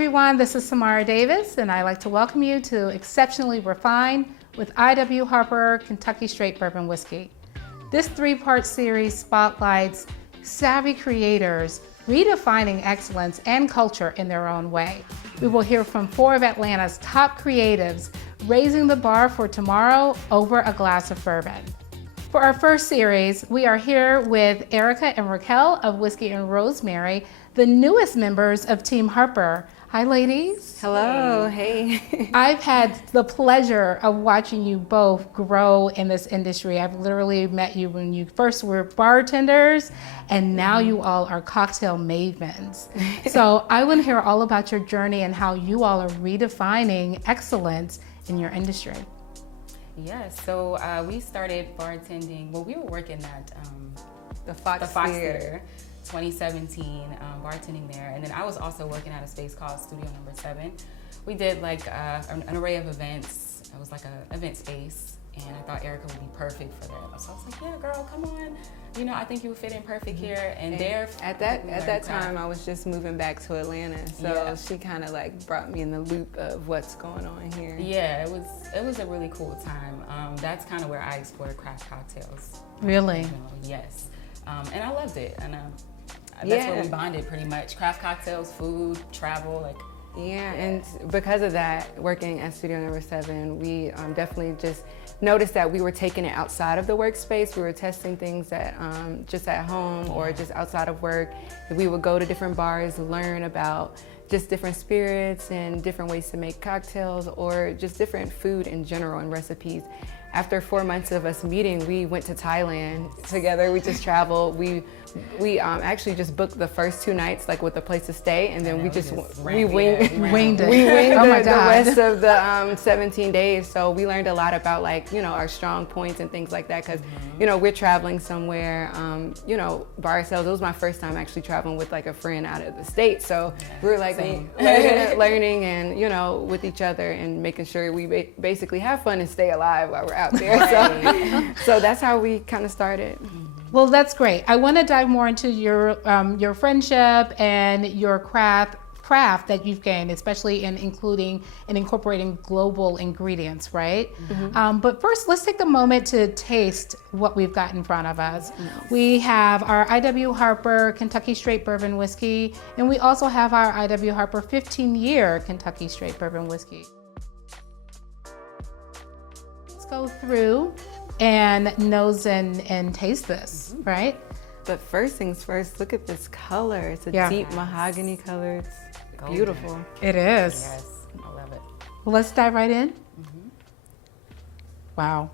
everyone, this is Samara Davis, and I'd like to welcome you to Exceptionally Refined with I.W. Harper Kentucky Straight Bourbon Whiskey. This three-part series spotlights savvy creators redefining excellence and culture in their own way. We will hear from four of Atlanta's top creatives raising the bar for tomorrow over a glass of bourbon. For our first series, we are here with Erica and Raquel of Whiskey and Rosemary, the newest members of Team Harper. Hi, ladies. Hello, hey. I've had the pleasure of watching you both grow in this industry. I've literally met you when you first were bartenders, and now you all are cocktail mavens. So I want to hear all about your journey and how you all are redefining excellence in your industry. Yes, so we started bartending, well, we were working at the Fox Theater, 2017, bartending there. And then I was also working at a space called Studio Number 7. We did like an array of events. It was like an event space, and I thought Erica would be perfect for that. So I was like, yeah, girl, come on. You know, I think you would fit in perfect here. And there, at that time, I was just moving back to Atlanta, so she kind of like brought me in the loop of what's going on here. Yeah, it was a really cool time. That's kind of where I explored craft cocktails. Really? Yes, and I loved it, and that's where we bonded pretty much. Craft cocktails, food, travel, like. Yeah, and because of that, working at Studio Number 7, we definitely just noticed that we were taking it outside of the workspace. We were testing things that just at home or just outside of work. We would go to different bars, learn about just different spirits and different ways to make cocktails or just different food in general and recipes. After 4 months of us meeting, we went to Thailand together. We just traveled. We actually just booked the first 2 nights like with a place to stay, and then we winged the rest of the 17 days. So we learned a lot about like, you know, our strong points and things like that, because you know, we're traveling somewhere, you know, by ourselves. It was my first time actually traveling with like a friend out of the state, so we were like learning and, you know, with each other and making sure we basically have fun and stay alive while we're out there. So that's how we kind of started. Well, that's great. I want to dive more into your friendship and your craft that you've gained, especially in including and incorporating global ingredients, right? But first, let's take the moment to taste what we've got in front of us. We have our I.W. Harper Kentucky Straight Bourbon Whiskey, and we also have our I.W. Harper 15-year Kentucky Straight Bourbon Whiskey. Let's go through and nose and taste this, right? But first things first, look at this color. It's a deep mahogany color. It's beautiful. It is. Yes, I love it. Well, let's dive right in. Wow.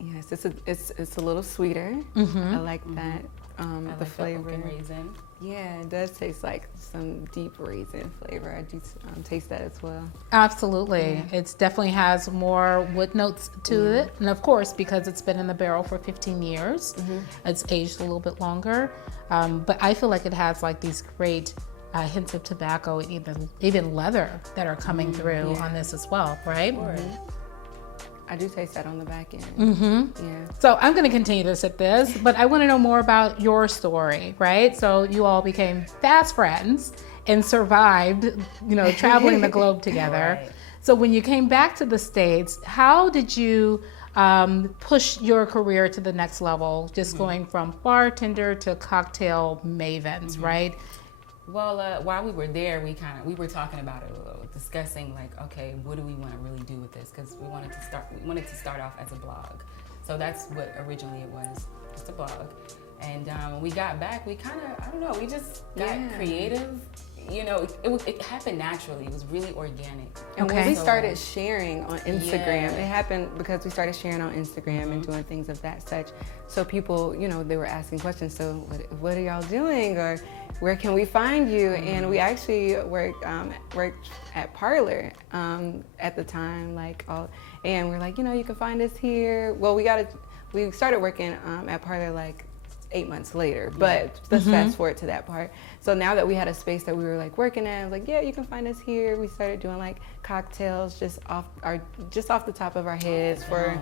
Yes, it's a little sweeter. I like that. I the like flavor. The oak and raisin. Yeah, it does taste like some deep raisin flavor. I do taste that as well. Absolutely. It definitely has more wood notes to it. And of course, because it's been in the barrel for 15 years, it's aged a little bit longer. But I feel like it has like these great hints of tobacco and even leather that are coming through on this as well, right? I do taste that on the back end. Yeah. So I'm going to continue to sip this, but I want to know more about your story, right? So you all became fast friends and survived, you know, traveling the globe together. Right. So when you came back to the States, how did you push your career to the next level, just going from bartender to cocktail mavens, right? Well, while we were there, we were talking about it a little, discussing like, okay, what do we want to really do with this? Because we wanted to start off as a blog. So that's what originally it was, just a blog. And when we got back, we kind of, I don't know, we just got creative. You know, it happened naturally. It was really organic. And when we started sharing on Instagram, it happened because we started sharing on Instagram and doing things of that such. So people, you know, they were asking questions. So what are y'all doing? Or where can we find you? And we actually worked at Parlor at the time, and we're like, you know, you can find us here. Well, we started working at Parlor like 8 months later, but let's fast forward to that part. So now that we had a space that we were like working at, I was like, yeah, you can find us here. We started doing like cocktails just off the top of our heads for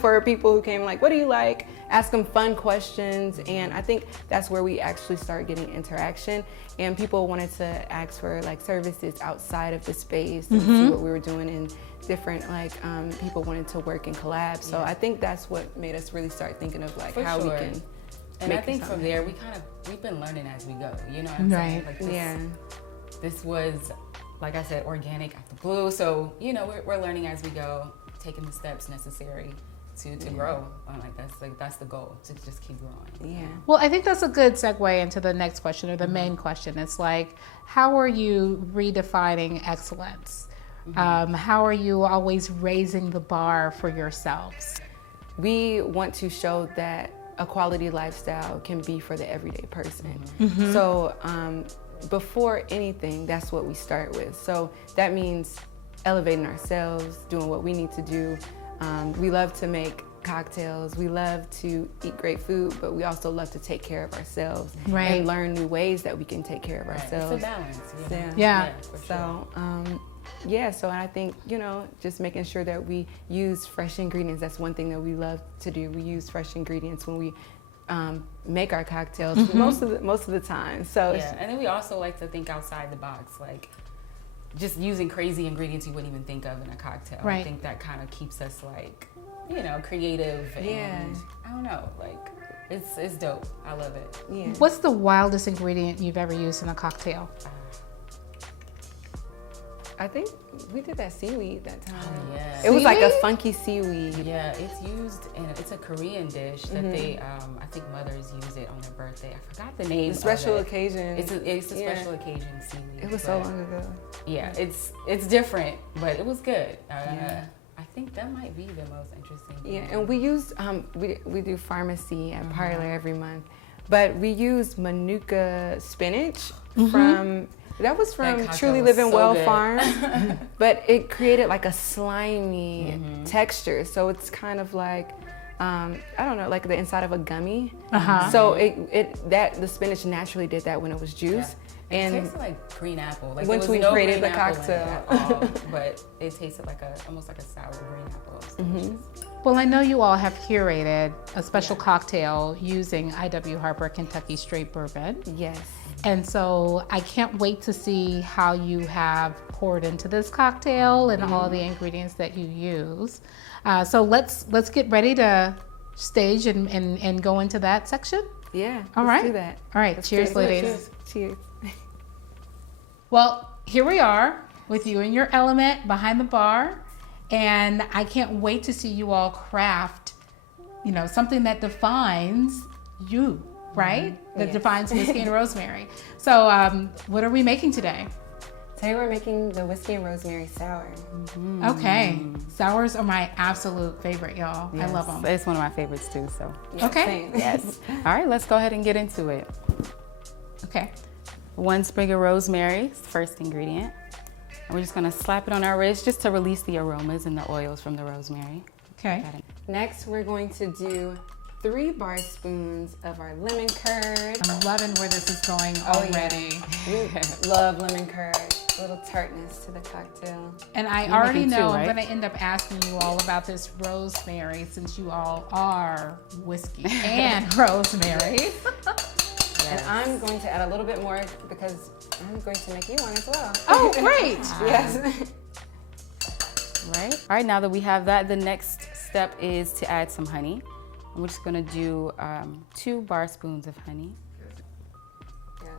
for people who came like, what do you like? ask them fun questions. And I think that's where we actually start getting interaction. And people wanted to ask for like services outside of the space and see what we were doing in different, like people wanted to work and collab. So I think that's what made us really start thinking of like how we can. And I think from there, we've been learning as we go. You know what I'm saying? Like this was, like I said, organic out the blue. So, you know, we're learning as we go, taking the steps necessary to grow. That's the goal, to just keep growing. Yeah. Well, I think that's a good segue into the next question, or the main question. It's like, how are you redefining excellence? How are you always raising the bar for yourselves? We want to show that a quality lifestyle can be for the everyday person. So before anything, that's what we start with. So that means elevating ourselves, doing what we need to do. We love to make cocktails. We love to eat great food, but we also love to take care of ourselves and learn new ways that we can take care of ourselves. It's a balance. You know? Yeah. So I think, you know, just making sure that we use fresh ingredients. That's one thing that we love to do. We use fresh ingredients when we make our cocktails most of the time. So and then we also like to think outside the box, like just using crazy ingredients you wouldn't even think of in a cocktail. I think that kind of keeps us like, you know, creative and I don't know, like it's dope. I love it. Yeah. What's the wildest ingredient you've ever used in a cocktail? I think we did that seaweed that time. Oh, yeah. It was like a funky seaweed. Yeah, it's used in, it's a Korean dish that they, I think mothers use it on their birthday. I forgot the name. The special occasion. It's a special occasion seaweed. It was so long ago. Yeah, it's different, but it was good. I think that might be the most interesting thing. Yeah, and we use, we do pharmacy at Parlor every month, but we use Manuka spinach from, that was from Truly Living Well Farms, but it created like a slimy texture. So it's kind of like, I don't know, like the inside of a gummy. So the spinach naturally did that when it was juiced. And it tasted like green apple. Like once we created the cocktail, but it tasted like almost like a sour green apple. Well, I know you all have curated a special cocktail using I.W. Harper Kentucky Straight Bourbon. Yes. And so I can't wait to see how you have poured into this cocktail and all the ingredients that you use. So let's get ready to stage and go into that section. Yeah. All right. Let's do that. All right. Cheers, ladies. Cheers. Well, here we are with you in your element behind the bar, and I can't wait to see you all craft, you know, something that defines you, right? That defines Whiskey and Rosemary. So what are we making today? Today we're making the Whiskey and Rosemary Sour. Okay. Sours are my absolute favorite, y'all. Yes, I love them. It's one of my favorites too, so. Yeah, okay. Same. Yes. All right, let's go ahead and get into it. Okay. 1 sprig of rosemary is the first ingredient. And we're just gonna slap it on our wrist just to release the aromas and the oils from the rosemary. Okay. Next, we're going to do 3 bar spoons of our lemon curd. I'm loving where this is going already. We love lemon curd. A little tartness to the cocktail. And I You're already making know two, I'm right? going to end up asking you all about this rosemary, since you all are whiskey and rosemary. And I'm going to add a little bit more because I'm going to make you one as well. Oh, great. Yes. Right. All right, now that we have that, the next step is to add some honey. And we're just gonna do 2 bar spoons of honey.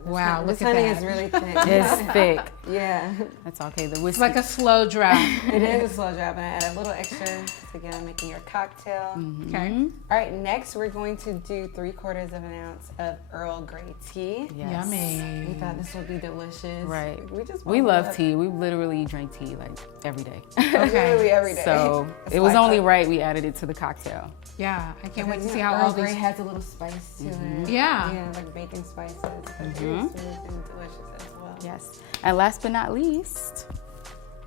Wow, look this at honey that. is really thick. It's thick. Yeah. That's okay. The It's whiskey. like a slow drop. It is a slow drop, and I add a little extra to get on making your cocktail. Okay. All right, next we're going to do 3/4 of an ounce of Earl Grey tea. Yes. Yummy. We thought this would be delicious. Right. We love tea. We literally drink tea like every day. Literally every day. So It's it was like only a- right we added it to the cocktail. Yeah, I can't wait to see how Earl all Grey these. has a little spice to it. Yeah. Yeah, like bacon spices. It's very smooth and delicious as well. Yes. And last but not least,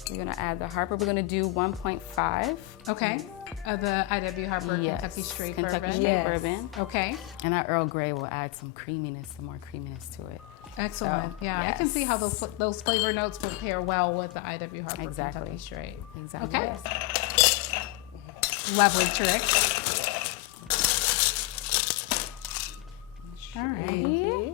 we're gonna add the Harper. We're gonna do 1.5. Okay. The I.W. Harper Yes. Kentucky Straight Kentucky Bourbon. Straight Yes. Bourbon. Okay. And our Earl Grey will add some creaminess, some more creaminess to it. Excellent. So, Yeah, I can see how yes. those flavor notes would pair well with the I.W. Harper Exactly. Kentucky Straight. Exactly. Okay. Yes. Lovely trick. All right.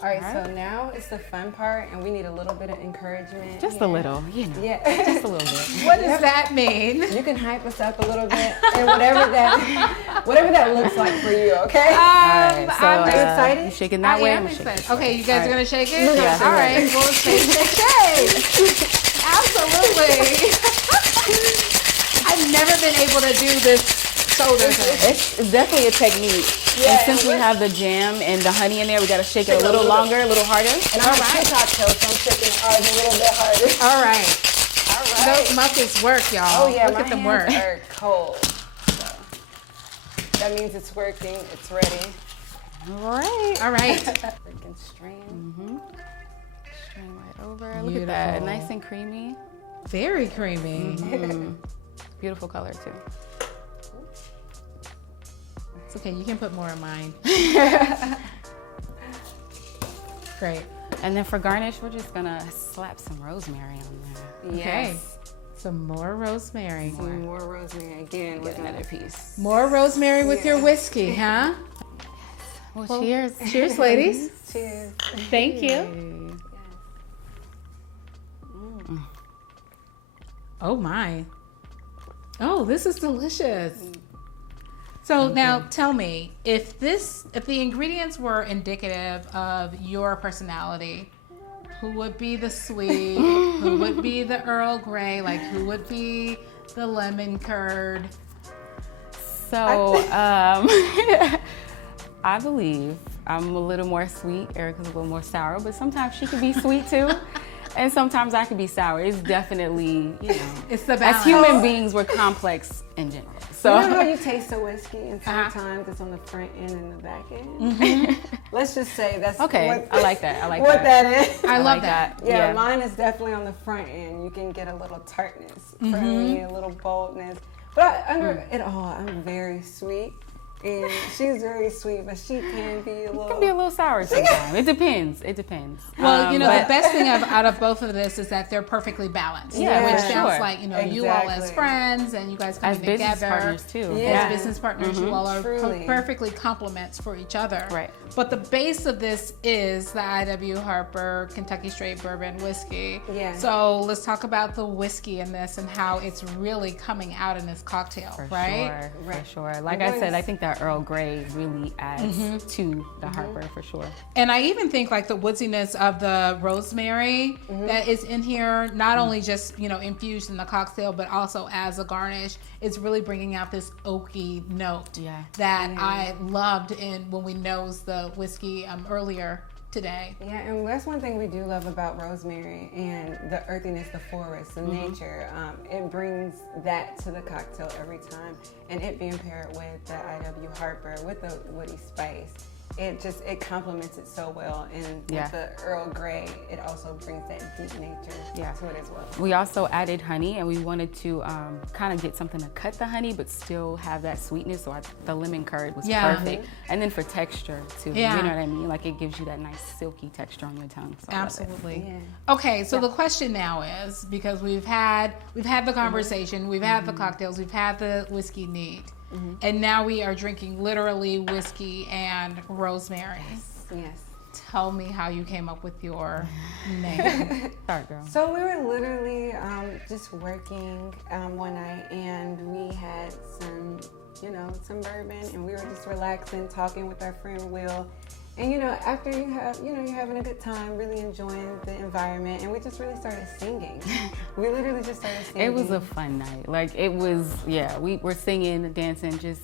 All right, so now it's the fun part, and we need a little bit of encouragement. Just a little, you know. Yeah. Just a little bit. What does that mean? You can hype us up a little bit, and whatever that looks like for you, okay? All right, so I'm excited. you shaking that way? I am I'm shaking excited. this Okay, way. you guys are All gonna shake it? Yeah. All right, well, shake. Absolutely. I've never been able to do this shoulder thing. It's definitely a technique. Yeah, and since we have the jam and the honey in there, we got to shake it a little longer, a little harder. And I have 2 cocktails, so I'm shaking ours a little bit harder. All right. Those muscles work, y'all. Oh yeah, Look my at them hands work. are cold. So that means it's working. It's ready. All right. All right. Freaking strain. Strain right over. Look at that. Beautiful. Nice and creamy. Very creamy. Beautiful color, too. It's okay. You can put more in mine. Great. And then for garnish, we're just going to slap some rosemary on there. Okay. Some more rosemary. Some more rosemary again. Get another piece. More rosemary with your whiskey, huh? Well, cheers. Cheers, ladies. Cheers. Thank you. Oh my. Oh, this is delicious. So now tell me, if the ingredients were indicative of your personality, who would be the sweet? Who would be the Earl Grey? Like, who would be the lemon curd? So, I believe I'm a little more sweet. Erica's a little more sour, but sometimes she could be sweet too. And sometimes I could be sour. It's definitely, you know, It's the balance. as human beings, we're complex in general. So, You know how you taste a whiskey and sometimes it's on the front end and the back end? Let's just say that's okay, what, I like that. I like what that. that is. I love like that. Yeah, mine is definitely on the front end. You can get a little tartness from me, a little boldness. But under it all, I'm very sweet. And she's very sweet, but she can be a little... It can be a little sour sometimes. It depends. It depends. Well, you know, but- the best thing out of both of this is that they're perfectly balanced. Yeah, which for sounds sure. like, you know, you all as Exactly. friends and you guys coming as business together. partners too. Yeah. As business partners, you all are Truly. perfectly complements for each other. Right. But the base of this is the I.W. Harper Kentucky Straight Bourbon Whiskey. Yeah. So let's talk about the whiskey in this and how it's really coming out in this cocktail, For right? sure, for sure. Like I said, I think that Earl Grey really adds to the Harper for sure. And I even think like the woodiness of the rosemary that is in here, not only just, you know, infused in the cocktail, but also as a garnish, it's really bringing out this oaky note that I loved when we nosed the whiskey earlier today. Yeah, and that's one thing we do love about rosemary and the earthiness, the forest, the nature. It brings that to the cocktail every time. And it being paired with the I.W. Harper with the woody spice, it complements it so well. And with the Earl Grey, it also brings that deep nature to it as well. We also added honey, and we wanted to kind of get something to cut the honey, but still have that sweetness. So the lemon curd was perfect. And then for texture too, you know what I mean? Like it gives you that nice silky texture on your tongue. So Absolutely. Yeah. Okay, so the question now is, because we've had the conversation, we've had the cocktails, we've had the whiskey neat, and now we are drinking literally whiskey and rosemary. Yes. Tell me how you came up with your name. Sorry, girl. So we were literally just working one night, and we had some bourbon, and we were just relaxing, talking with our friend Will. And after you're having a good time, really enjoying the environment, and we just really started singing. We literally just started singing. It was a fun night. Like it was, we were singing, dancing, just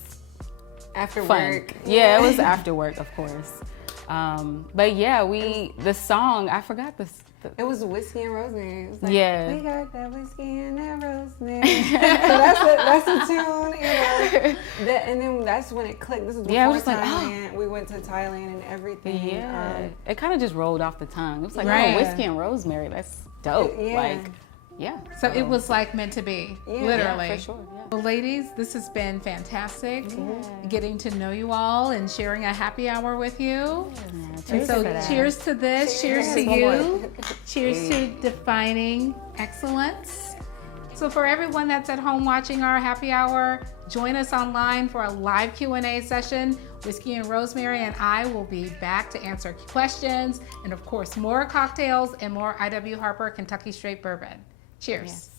after fun. work. Yeah, it was after work, of course. But yeah, the song, I forgot this. It was whiskey and rosemary. It was like, we got that whiskey and that rosemary. So that's the tune, and then that's when it clicked. This is before Thailand. We went to Thailand and everything. Yeah, it kind of just rolled off the tongue. It was like, whiskey and rosemary. That's dope. So it was like meant to be, literally. Yeah, for sure. Yeah. Well, ladies, this has been fantastic. Getting to know you all and sharing a happy hour with you. And so cheers to this, cheers to you, cheers to defining excellence. So for everyone that's at home watching our happy hour, join us online for a live Q&A session. Whiskey and Rosemary and I will be back to answer questions and of course more cocktails and more I.W. Harper Kentucky Straight Bourbon. Cheers. Yes.